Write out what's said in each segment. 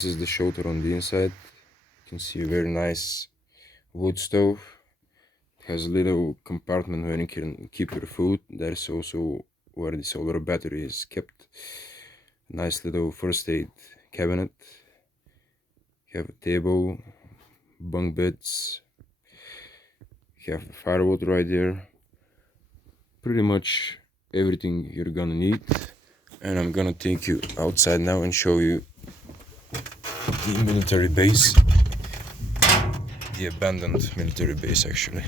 This is the shelter on the inside. You can see a very nice wood stove. It has a little compartment where you can keep your food. That is also where the solar battery is kept. A nice little first aid cabinet. You have a table, bunk beds. You have firewood right there. Pretty much everything you're gonna need. And I'm gonna take you outside now and show you the military base. The abandoned military base, actually.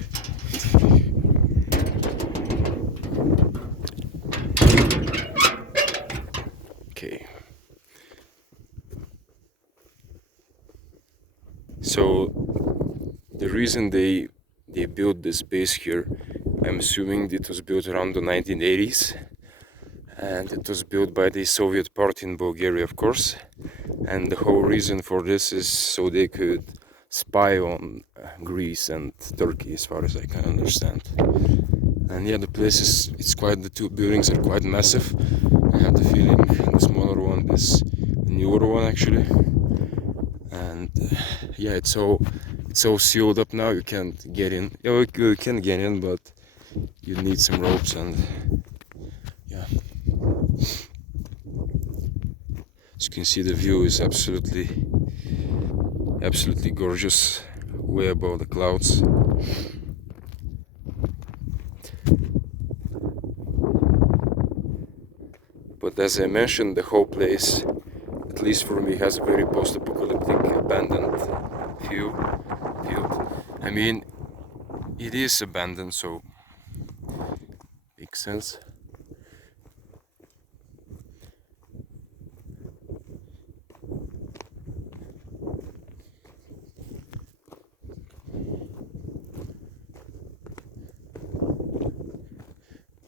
Okay. So the reason they built this base here, I'm assuming it was built around the 1980s, and it was built by the Soviet Party in Bulgaria, of course. And the whole reason for this is so they could spy on Greece and Turkey, as far as I can understand. And yeah, the place it's quite, the two buildings are quite massive. I have the feeling the smaller one is the newer one, actually. And yeah, it's all sealed up now. You can't get in. You can get in, but you need some ropes. And yeah, as you can see, the view is absolutely gorgeous, way above the clouds. But as I mentioned, the whole place, at least for me, has a very post-apocalyptic, abandoned feel. I mean, it is abandoned, so makes sense.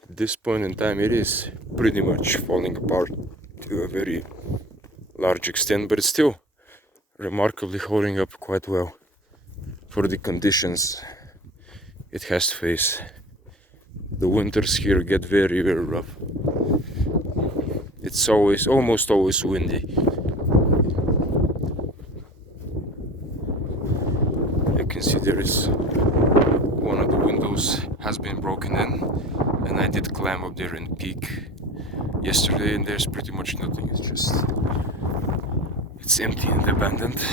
At this point in time, it is pretty much falling apart to a very large extent, but it's still remarkably holding up quite well for the conditions it has to face. The winters here get very, very rough. It's almost always windy. You can see there is one of the windows has been broken in, and I did climb up there and peek yesterday, and there's pretty much nothing. It's empty and abandoned.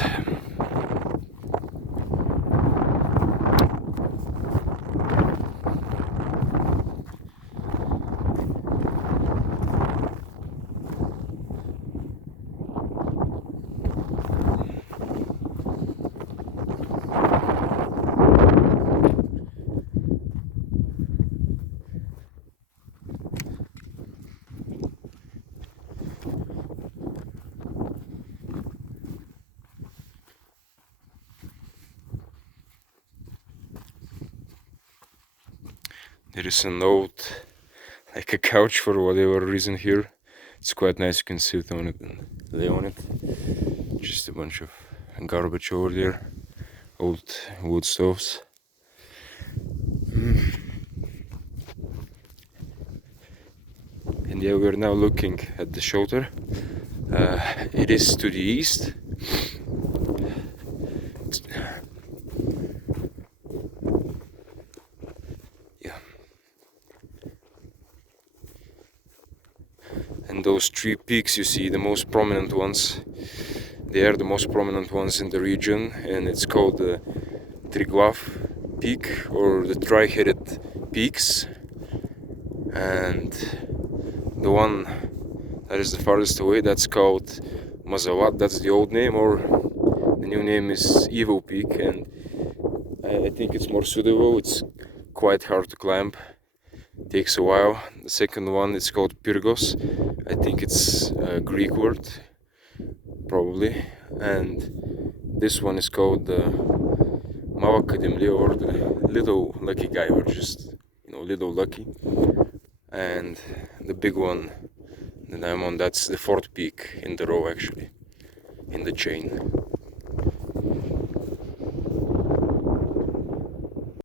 There is a note, like a couch for whatever reason here. It's quite nice, you can sit on it and lay on it. Just a bunch of garbage over there, old wood stoves. And yeah, we're now looking at the shelter. It is to the east. And those three peaks you see, the most prominent ones, they are the most prominent ones in the region, and it's called the Triglav peak, or the tri-headed peaks. And the one that is the farthest away, that's called Mazavat, that's the old name, or the new name is Evil Peak, and I think it's more suitable. It's quite hard to climb. Takes a while. The second one is called Pyrgos. I think it's a Greek word, probably. And this one is called the Mavakadimli, or the little lucky guy, or just, little lucky. And the big one that I'm on, that's the fourth peak in the row, actually, in the chain.